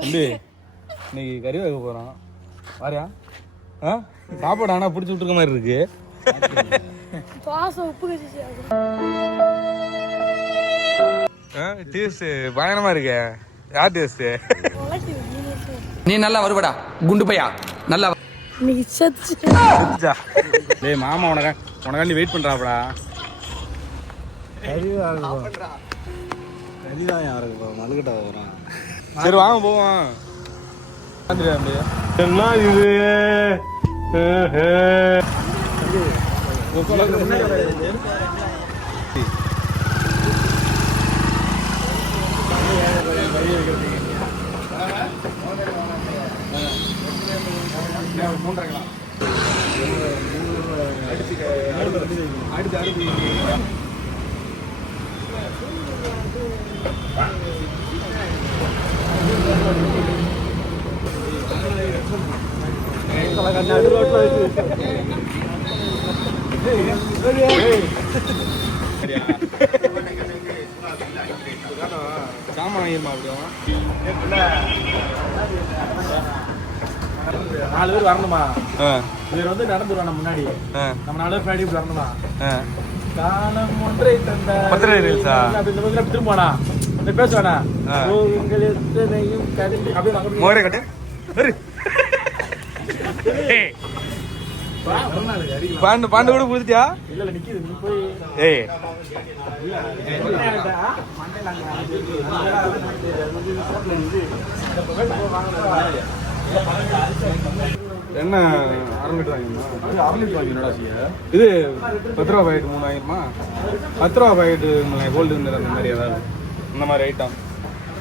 தம்பி இன்னைக்கு கறி வைக்க போகிறோம் வாரியா? சாப்பாடு ஆனால் பிடிச்சி விட்டுருக்க மாதிரி இருக்கு. டேஸ்ட் பயங்கரமா இருக்கு. யார் டேஸ்ட்? நீ நல்லா வருவடா குண்டு பையா நல்லா. டேய் மாமா உனக்காண்டி வெயிட் பண்றாப்படா. சரி வாங்க போவோம். என்ன இது? சாமான் வாங்கிருமா? அப்படியே 4 பேர் வரணுமா? இவர் வந்து நடந்து வரணும் முன்னாடி. நம்ம 4 பேர் பின்னாடி வரணுமா? காலம் ஒன்றை தந்த திரும்ப பேசுவானா மோரே கட்டு பாண்டு கூட புடிச்சியா? இல்ல நிக்குது. நீ போய் ஏய் என்ன 6 லிட்டர் வாங்கினா? 6 லிட்டர் வாங்கினடா செய்ய. இது 10 ரூபா பாக்கெட் 3 வாங்கிருமா? 10 ரூபா பாக்கெட் கோல்டு அந்த மாதிரி ஏதாவது இந்த மாதிரி ஐட்டம்.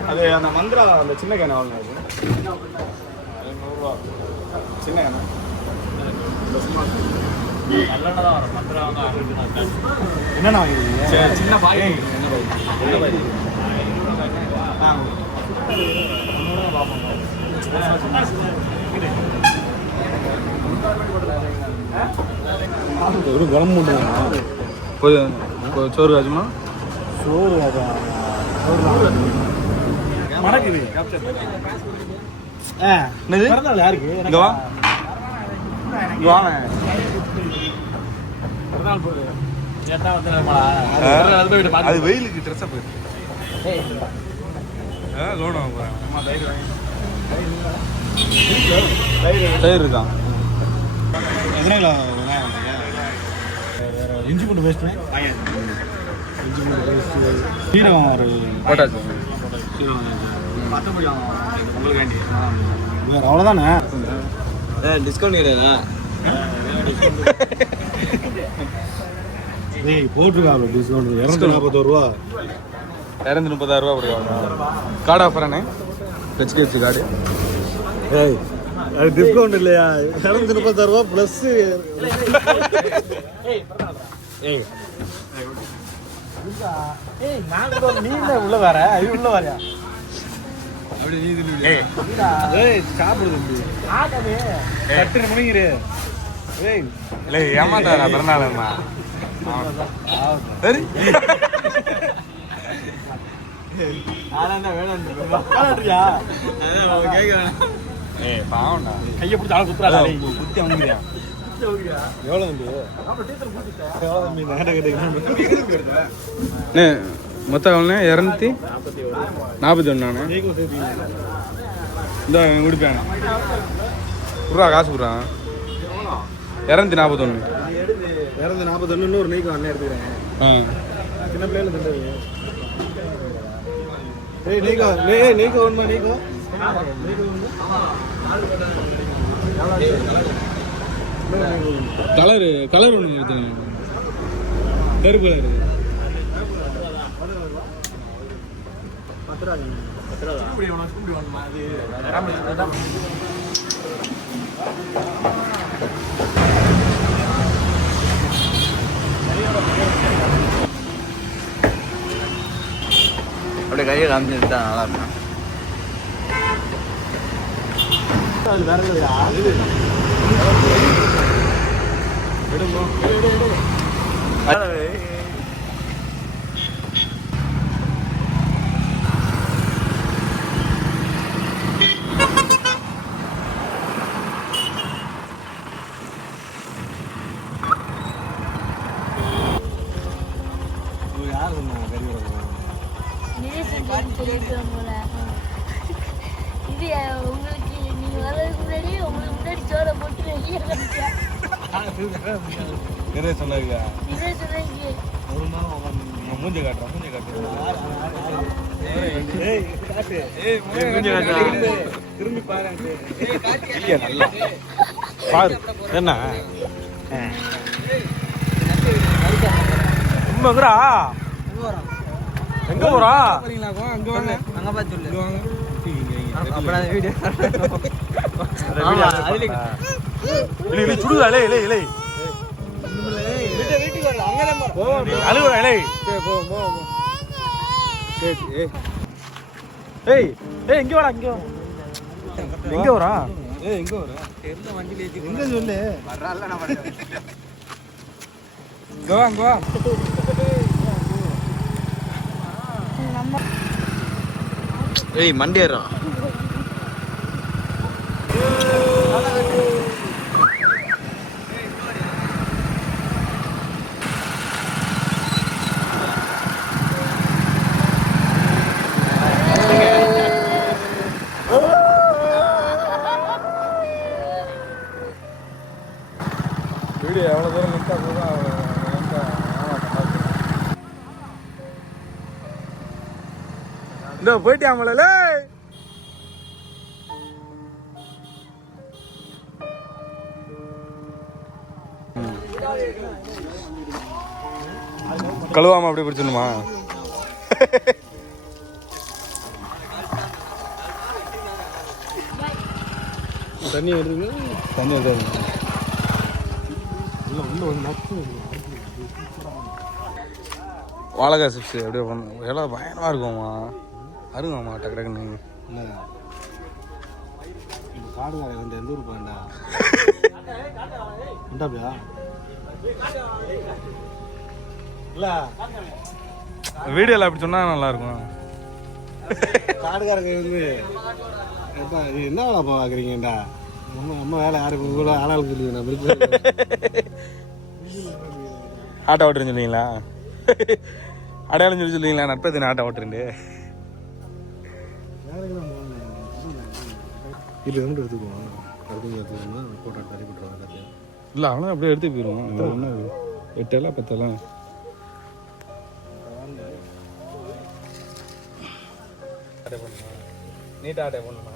அது அந்த மந்திரா அந்த சின்ன கேனை வாங்கினா 100 ரூபா சின்ன கேனை. என்னென்ன வாங்கிருக்கீங்க? சின்ன பாக்கெட் ஒரு குழம்பு மட்டும் சோறு காச்சுமா? சோறு மணக்குது. யாருக்கு? அது வெயிலுக்கு ட்ரெஸ் போயிருக்கு. தயிர் இருக்கான். இஞ்சி பூண்டு பேஸ்ட், இஞ்சி பூண்டு பேஸ்ட், சீரகம் ஒரு போட்டாச்சு. அவ்வளோதானே? டிஸ்கவுண்ட் கிடையாதா? போட்டிருக்காங்க டிஸ்கவுண்ட் 241 ரூபா. 236 ரூபா கொடுக்குறாங்க. கார்டு ஆஃபரானே ஹெச்டிஎஃப்சி கார்டு. ஏய் அது டிஸ்கவுண்ட் இல்லையா? 236 ரூபா ப்ளஸ். ஏய் நான் நீ உள்ள வர இது உள்ள வரையா? அப்படி நீ சாப்பிடுது கட்டு முடிங்கிரு. ஏய் இல்லை ஏமாத்தாரா பிறந்தாளம்மா? சரி பாவம்டா கையை பிடிச்சி ஆள் குத்துறா குத்தி வாங்குறியா? எவ்வளோ மொத்தம் எவ்வளோ? 241 நானு இந்த குடிப்பேன். குடுறா காசு குடுறான். 241 இன்னொரு நெய்க்கு அண்ணன் எடுத்துக்கிறேன். சின்ன பிள்ளைல திண்டது. ஏய் நெய்க்கோ நெய்க்கோ ஒன்றுமா? நெய்க்கோ கலர் ஒன்று எடுத்துங்க. கருப்பு கலரு 10 ரூபா. அப்படியே கையை காமிச்சுட்டா நல்லா இருக்கும். உங்களுக்கு நீங்க வர்றதுக்கு முன்னாடி உங்களுக்கு முன்னாடி சோறை போட்டு வெளியே வந்துட்டேன். நிறைய சொன்னாங்க. இதே சொன்னீங்க. மூஞ்சி காட்டுறேன், மூஞ்சி காட்டுறேன். திரும்பி பாரு. இல்லையா நல்லா பாரு. என்ன உண்மைக்குறா? எங்க போறா? அங்க வாங்க, அங்க பார்த்து சொல்லு. சுடுதா? இல்லை இல்லை இல்லை அழுகுறா? இல்லை ஏய் ஏய் இங்க வாடா, இங்க வா. எங்க வரா? ஏய் எங்க வரா? எந்த வண்டில ஏத்தி எங்க சொல்லு. வரல நான் வரேன். இங்க வா, இங்க வா. ஏய் மண்டி ஏறா. வீடியோ எவ்வளோ தூரம் நிற்கா போதும் அவ்வளோ இந்த போயிட்டியாமல. கழுவாம அப்படியே பிடிச்சிடணுமா? தண்ணி வருதுங்க, தண்ணி வருது. வாழைக்காய் சிப்ஸ் அப்படியே பண்ணும். எல்லாம் பயங்கரமாக இருக்கும்மா. அருங்கம்மா டக்கு டக்குன்னு. இல்லை காடுகாரை வந்து எந்த ஊருக்கு வேண்டா அப்படியா? இல்லை வீடியோவில் அப்படி சொன்னால் நல்லாயிருக்கும். காடுகாரங்க வந்து எப்பா இது என்ன வேலை பார்க்குறீங்கடா? நம்ம வேலை யாருக்கு கூட ஆளாளுக்கு சொல்லுங்க. நான் ஆட்டோ ஓட்டுறேன்னு சொல்லுவீங்களா? அடையாளம் சொல்லி சொல்லுவீங்களா? நட்பத்தின ஆட்டோ ஓட்டுறேன். இல்லை மட்டும் எடுத்துக்குவோம். எடுத்துக்கோமா போட்டோ தள்ளி விட்டுருவாங்க. இல்லை அவனும் அப்படியே எடுத்து போயிடுவோம். ஒன்று 8 10 நீட்டாக ஆட்டை பண்ணுமா?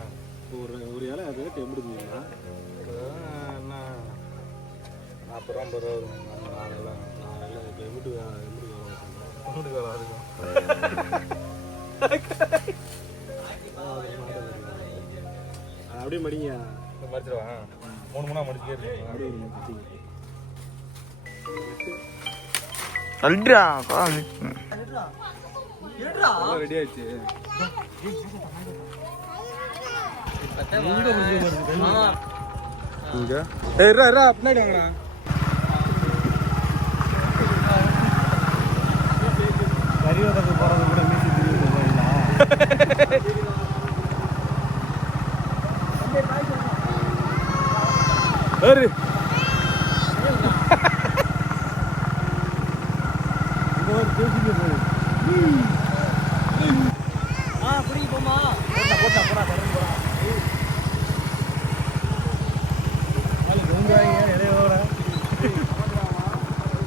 ஒரு இலை அது ரேட்டு எப்படி இருந்தீங்கன்னா என்ன 40 ரூபா 50 ரூபா வரும். 4 இலை இப்போ எம்பிட்டு வேலை இருக்கும். அப்படியே மடிங்க மடிச்சிருவா. 3 மூணா மடிச்சுக்கே இருக்கு. ரெடி ஆயிடுச்சு. பின்னாடி வாங்கடா. கரிவதற்கு போறது கூட மீசி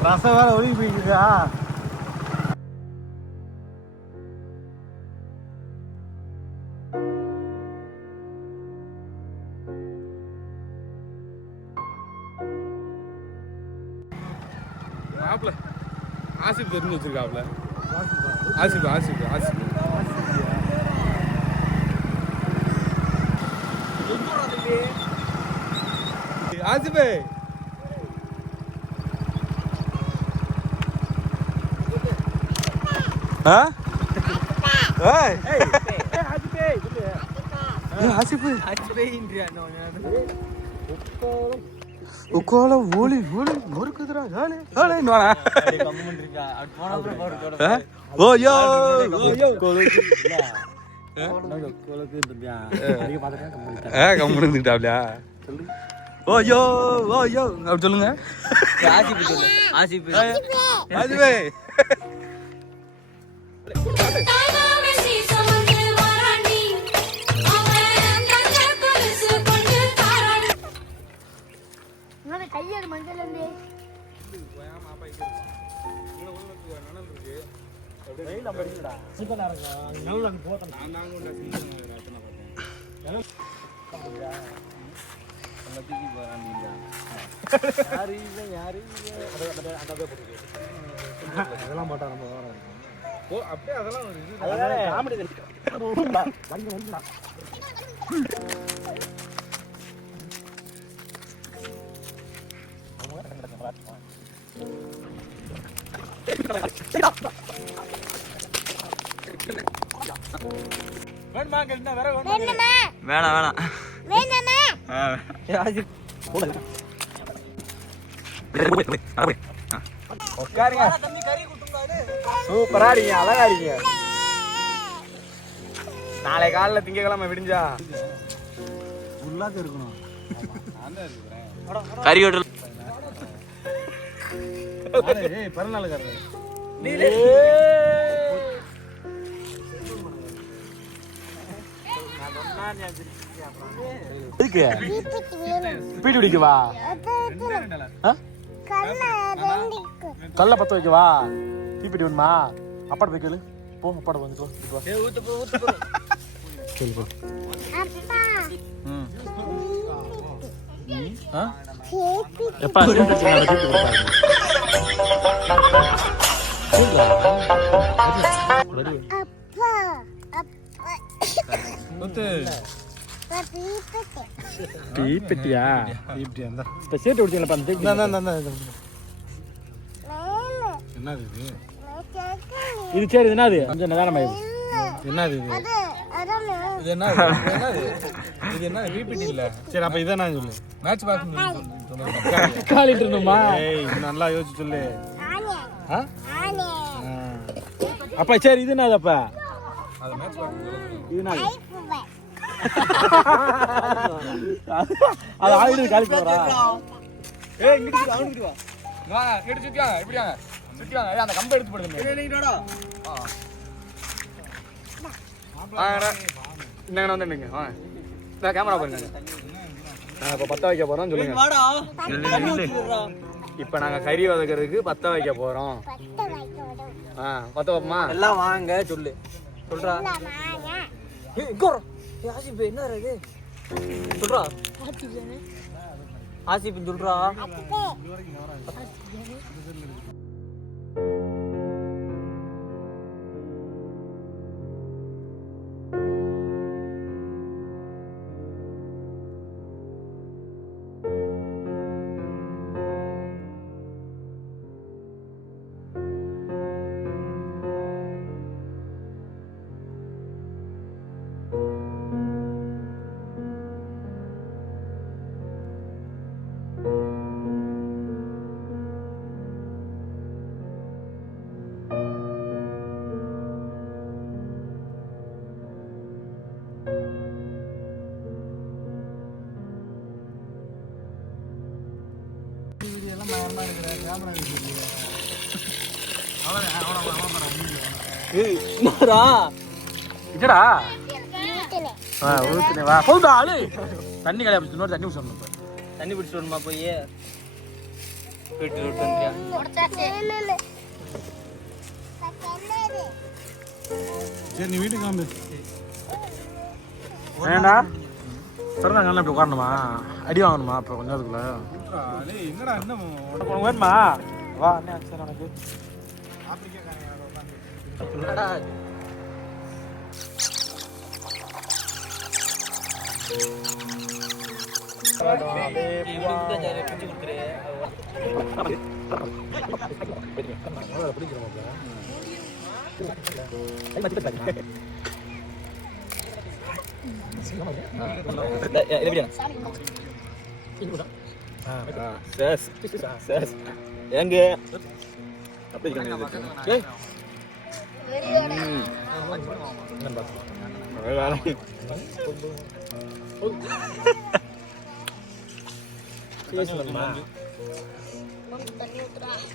ரசம் வேற ஒழுங்கி போய்க்குதா? மாப்பிள்ள ஆசிப் தெரிஞ்சு வச்சிருக்காப்ல. ஆசிப் ஆசிப் ஆசிப் ஆசிபே உக்கால ஓலி ஓலி முறுக்குதுடா. ஓயோ கம்முனுட்டாப்லையா? ஓயோ ஓயோ அப்படி சொல்லுங்க. ஆசிபே அதெல்லாம் போட்டா நம்ம அப்படியே அதெல்லாம் ஒரு வேணாம் உட்காருங்க. சூப்பரா இருக்கீங்க, அழகா இருக்கீங்க. நாளை காலைல திங்கக்கிழமை விடிஞ்சா உள்ளாக்க இருக்கணும். கறி ஹோட்டல் பிறநாளுக்காரங்க பீடி குடிக்கவா? கல்ல பத்த வைக்கவா? தீப்பெட்டி வேணுமா? அப்பாட்ட போய் கேளு. போ, அப்பாட்ட வந்துட்டு தீப்பெட்டியா? சேட்டு இது சரி, என்னது கொஞ்சம் நிதானமா என்னது இது என்ன வீப்பிட்டி இல்ல? சரி, அப்ப இதை நான் சொல்லு. மேட்ச் பாக்ஸ் காலிட்டு இருந்தோமா? நல்லா யோசிச்சு சொல்லு. அப்ப சரி, இது என்னது? அப்ப இது என்னது? அது ஆயிடுது காலி போறா. ஏய், இங்கிட்டு அவனுக்கு வா. நான் எடுத்து சுத்தியாங்க. இப்படி வாங்க, சுத்தியாங்க. அந்த கம்பை எடுத்து போடுங்க. என்னங்க வந்து நின்னுங்க. வாங்க, இந்த கேமரா பாருங்க. நாங்க இப்ப பத்த வைக்க போறோம். சொல்லுங்க. இப்ப நாங்க கறி வதக்கிறதுக்கு பத்த வைக்க போறோம். பத்த வைப்போமா? எல்லாம் வாங்க சொல்லு. சொல்றா. ஆசிப் என்ன இது சொல்றா? ஆசிப் சொல்றா. தண்ணி கடையா பிடிச்சு தண்ணி பிடிச்சோம். தண்ணி பிடிச்சு வரணுமா? போய் சரி, நீ வீட்டுக்கு வந்து வேண்டா. பிறந்தாங்க அப்படி உட்காரணுமா? அடி வாங்கணுமா? அப்புறம் கொஞ்சம் அதுக்குள்ள வேணுமா? வா, என்ன சார் உனக்கு? எங்க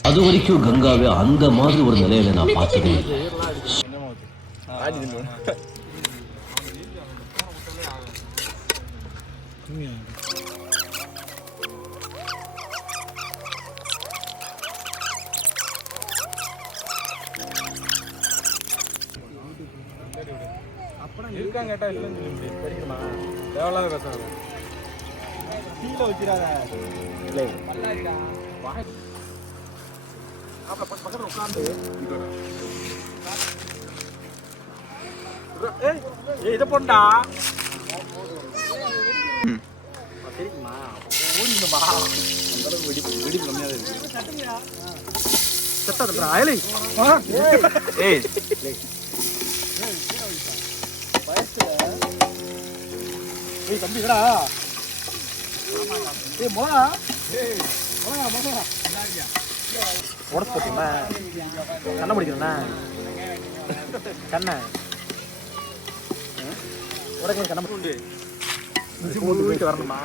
அது வரைக்கும் கங்காவே அந்த மாதிரி ஒரு நிலையில நான் பார்த்ததே இல்லை. இருக்கான் கேட்டா இல்லைன்னு சொல்லி படிக்கணுமா தேவையில்லாத பேசுறாங்க. கீழே வச்சிடாத இல்லை பக்கத்தில் உட்காந்து இதை போண்டா தெரியுமா ஓடிடுமா அந்த அளவுக்கு வெடிப்பு கம்மியாக இருக்கு செத்தா கட்டுறா அயலை ஏய் ஏய் தம்பி கடா ஏய் மோனா மோனா உடச்சு பார்த்தீங்களா கண்ணை முடிக்கிறேண்ணா கண்ணை உடனே கண்ணை உண்டு வீட்டு வரணுமா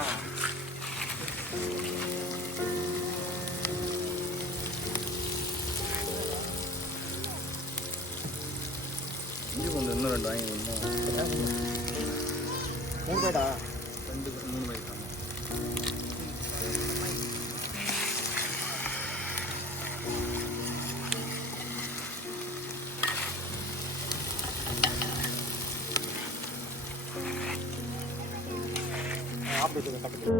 இஞ்சி கொஞ்சம் இன்னும் 2 வாங்கி இன்னும் 3 பேடா 3 வாங்கி. ஆப்ரேஷன் சாப்பிட்டு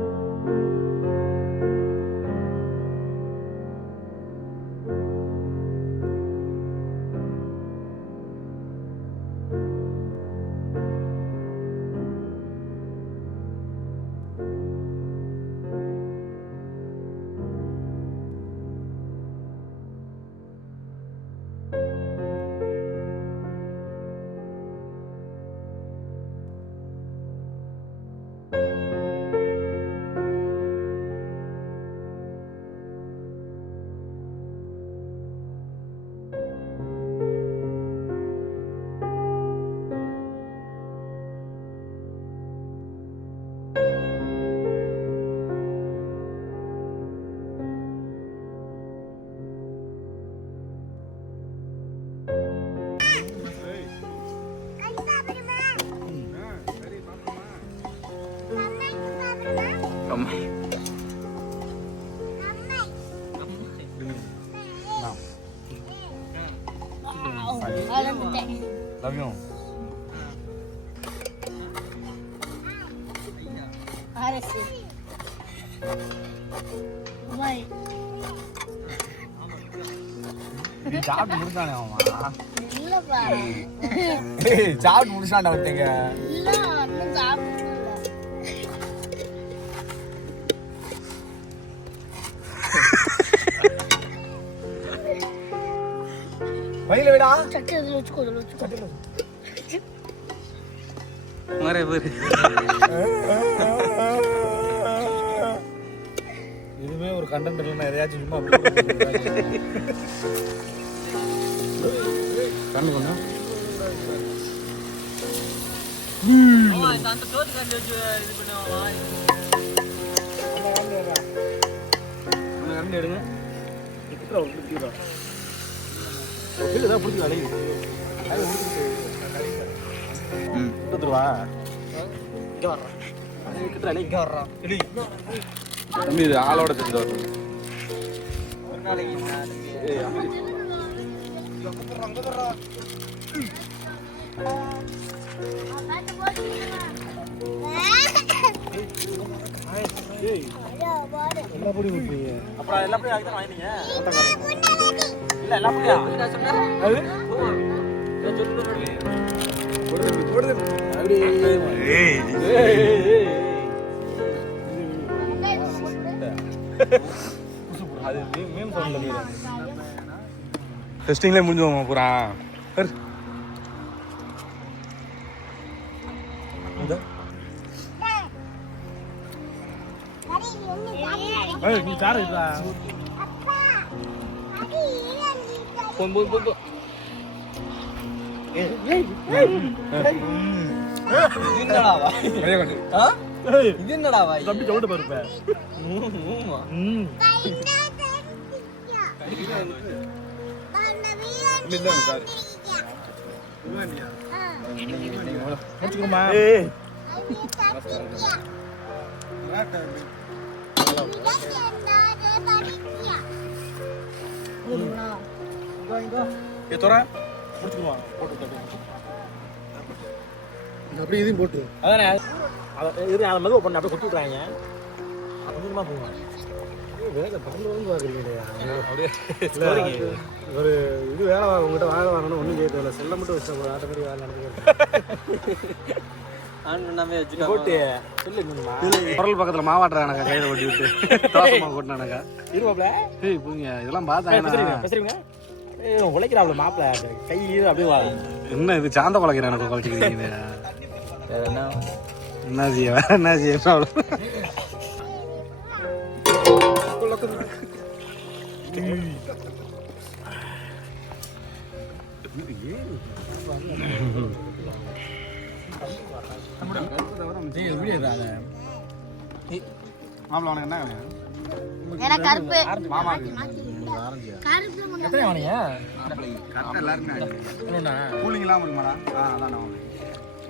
Love you. அரசு மை நீ சாப்பிட்டு முடிச்சானே அவன். இல்லப்பா ஏய் சாப்பிட்டு முடிச்சான்டா ஒருத்தங்க. இல்ல இன்னும் சாப்பிடல வயில விடா. சட்டை இதுல வச்சுக்கோ மரே பேரு இதுவே ஒரு கண்டென்ட் இல்லைன்னா எதையாச்சும் சும்மா கண்ணு கொஞ்சம் கண்ணு எடுங்க. தம்பி இது ஆளோட செஞ்சு வரணும். எல்லா பொடி விட்டுறீங்க அப்புறம் எல்லா பொடியும் அதுதான் வாங்கினீங்க இல்ல எல்லா பொடியா அது டெஸ்டிங்ல முடிஞ்சோமா பூரா நீ சாரு இது என்னடா வாய் தம்பி சவுண்ட் பாருப்ப முடிச்சுக்கோமா தோற முடிச்சுக்குமா போட்டு அப்படியே இதையும் போட்டு அதானே அதை மெதுவாக பண்ண அப்படியே கொட்டி விட்றாங்க கொஞ்சமாக போவாங்க வேலை பக்கத்தில் வந்து அப்படியே ஒரு இது வேலை உங்கள்கிட்ட வேலை வாங்கணும் ஒன்றும் கேட்கல செல்ல மட்டும் வச்சு ஆட்டோமேட்டிக் வேலை நடந்துக்கிறேன் போட்டு குரல் பக்கத்தில் மாவாட்டுறாங்க கையில் ஓட்டி விட்டு தோசை மாவு கொட்டினானுங்க இருவாப்ல ஏய் புரியுங்க இதெல்லாம் பார்த்தா பேசுறீங்க உழைக்கிறாப்ல மாப்பிள்ள கை அப்படியே வா என்ன இது சாந்த குலைக்கிறேன் எனக்கு குலைச்சிக்கிறீங்க என்ன செய்ய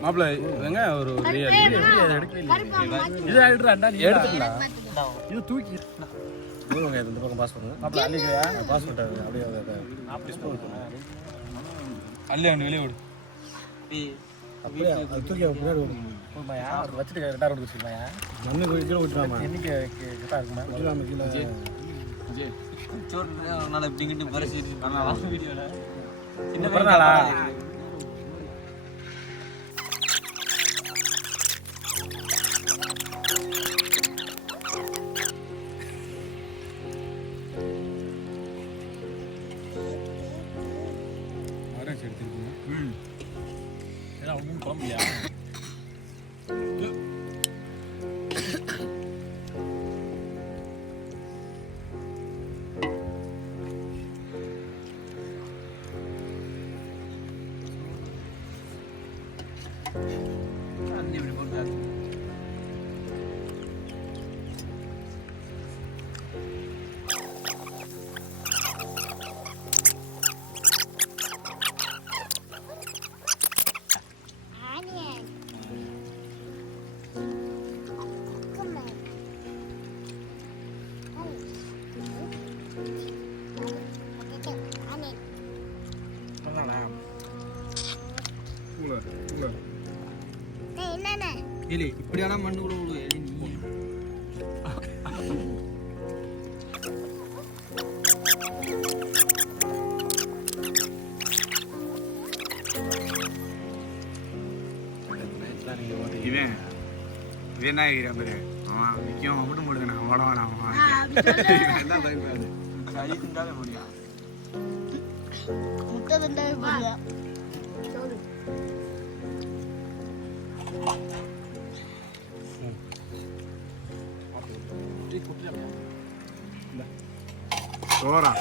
மாப்பிள்ள எங்க ஒரு இது தூக்கி இந்த பக்கம் பாஸ் பண்ணுங்க மாப்பிள்ள அள்ளிக்கிறியா பாஸ் பண்ணுறாரு அப்படியே அல்ல வெளியே விடு அப்படியே அது தூக்கி முன்னாடி விடுமாயா அது வச்சுட்டு கரெக்டாக ரோடு வச்சுருமாயா மண்ணு கீழே விட்டுருவாமா என்னைக்கு கரெக்டாக இருக்குமா விட்டுருவாம கீழே சோறு இப்படிங்கிட்டு பரிசு சின்ன பிறந்தாளா ஒன்றும் குழம்புலையா இப்படியான மண்ணு கூட விடுவே நீ இவன் என்ன ஆகிறான் பேரு அவன் முக்கியம் மட்டும் போடுங்க ஓட வேணாம் முட்டை தண்டாவே போடுங்க சோறா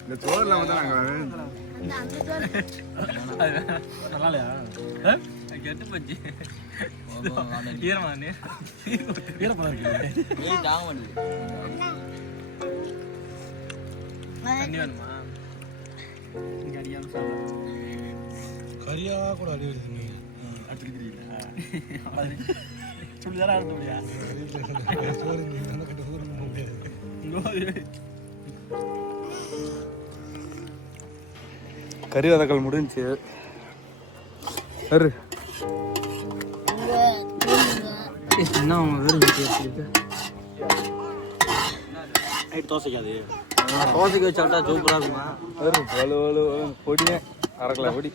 இந்த சோறுல வந்து நல்லா இல்லையா கெட்டு போச்சு ஈரமானே ஈரப்பதம் இருக்கு தண்ணி வேணுமா இங்கே அடியாமல் சாப்பிட கரியா கூட அடி வருது சொல்லிதானே அறுத்த முடியா கறி வதக்கல் முடிஞ்சு தோசைக்காது தோசைக்கு வச்சாட்டா சூப்பராக இருக்குமா பொடியே அரைக்கல பொடி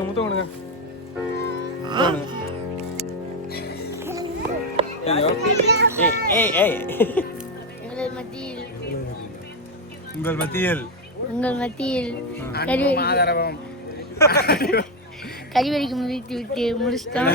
முத்தம் கொடுங்க உங்கள் மத்தியில் கறி வரைக்கும் முடித்து விட்டு முடிச்சிட்டோம்